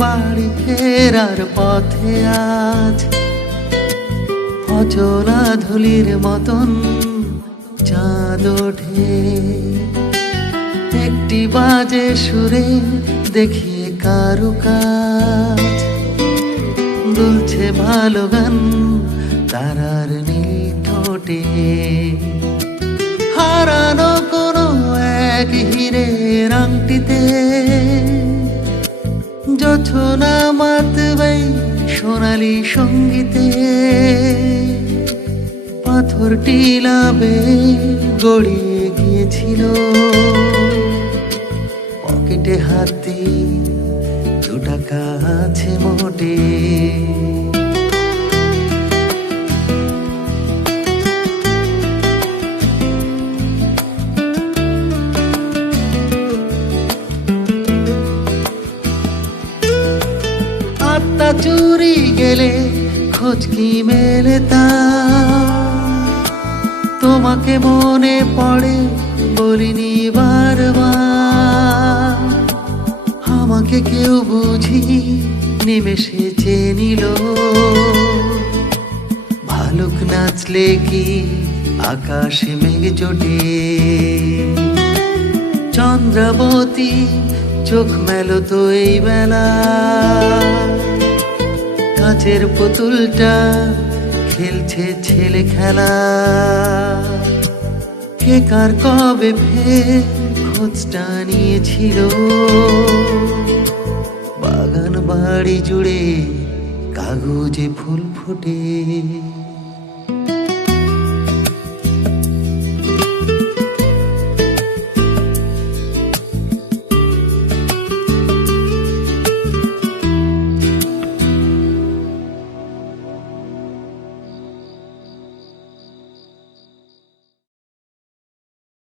বাড়ি ফেরার পথে আজ অচলা ধুলির মতন চাঁদ ওঠে। একটি বাজে সুরে দেখিয়ে কারুকাজ দুলছে ভালো গান তারার নীল ঠোঁটে। হারানো কোনো এক হীরের আংটিতে জোছনা মাতবে সোনালি সঙ্গীতে। পাথরটি লাবে গড়িয়ে গিয়েছিল, পকেটে হাত দিয়ে 2 টাকা আছে মোটে। আত্মা চুরি গেলে খোঁজ কি মেলে তা? তোমাকে মনে পড়ে বলিনি বারবার। আমাকে কেউ বুঝি নিমেষে চেয়ে নিল। ভালুক নাচলে কি আকাশে মেঘ জোটে? চন্দ্রাবতী চোখ মেলো তো এই বেলা। কাঁচের পুতুলটা খেলছে ছেলে খেলা। কে কার কবে ফের খোঁজটা নিয়েছিল? বাগান বাড়ি জুড়ে কাগজে ফুল ফোটে।